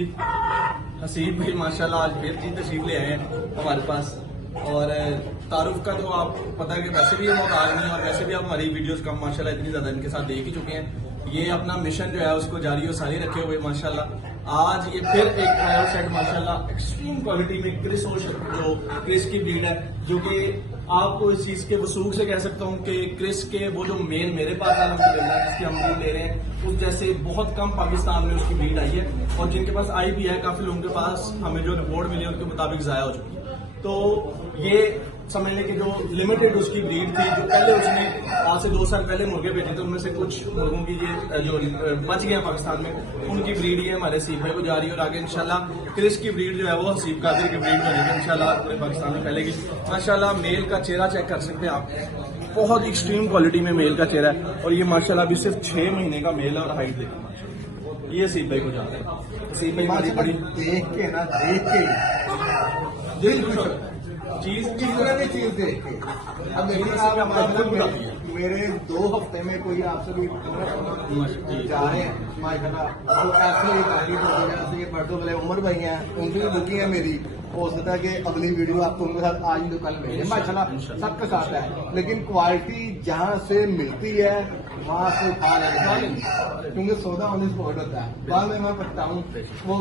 जी, हसीब भाई माशाल्लाह आज फिर जी तशरीफ ले आए हैं हमारे पास। और तारुफ का तो आप पता है कि वैसे भी ये मोहताज नहीं है, और वैसे भी आप हमारी वीडियोस कम माशाल्लाह इतनी ज्यादा इनके साथ देख ही चुके हैं। ये अपना मिशन जो है उसको जारी और सारी रखे हुए माशाल्लाह। आज ये फिर एक ट्रायल सेट माशाल्लाह एक्सट्रीम क्वालिटी में क्रिस जो क्रिस की ब्रीड है, जो कि आपको इस चीज के वसूख से कह सकता हूँ कि क्रिस के वो जो मेल मेरे पास अलहमदुलिल्लाह जिसकी हम ब्रीड ले रहे हैं, उस जैसे बहुत कम पाकिस्तान में उसकी ब्रीड आई है, और जिनके पास आई भी है काफी लोगों के पास हमें जो रिपोर्ट मिली है उनके मुताबिक जाया हो चुकी है। तो ये समझने की जो लिमिटेड उसकी ब्रीड थी, जो पहले उसने आज से 2 साल पहले मुर्गे बेचे थे, उनमें से कुछ मुर्गों की ये जो बच गए पाकिस्तान में, उनकी ब्रीड ये हमारे हसीब भाई को जा रही है। और आगे इंशाल्लाह क्रिस की ब्रीड जो है वो हसीब कादिर की ब्रीड बनेगी इंशाल्लाह, पूरे पाकिस्तान में फैलेगी माशाल्लाह। मेल का चेहरा चेक कर सकते हैं आप, बहुत एक्सट्रीम क्वालिटी में मेल का चेहरा है, और ये माशाल्लाह अभी सिर्फ 6 महीने का मेल है। और हाइट देखो माशाल्लाह, ये हसीब भाई को जा रहा है। हसीब भाई हमारी बड़ी देख के ना, देख के दिल खुश होता है चीज चीज देख के। अब मेरे 2 हफ्ते में कोई आपसे भी जा रहे हैं माशाल्लाह, तो ऐसे ही तारीफ हो गया। जैसे ये बड़ों वाले उमर भाई हैं, उनकी भी बुकिंग है मेरी, हो सकता है कि अगली वीडियो आपको उनके साथ आज ही तो कल मिले माशाल्लाह, सबके साथ है। लेकिन क्वालिटी जहाँ से मिलती है वहाँ से उठा लेना, क्योंकि सौदा 19 होता है। बाद में मैं पछताऊँ वो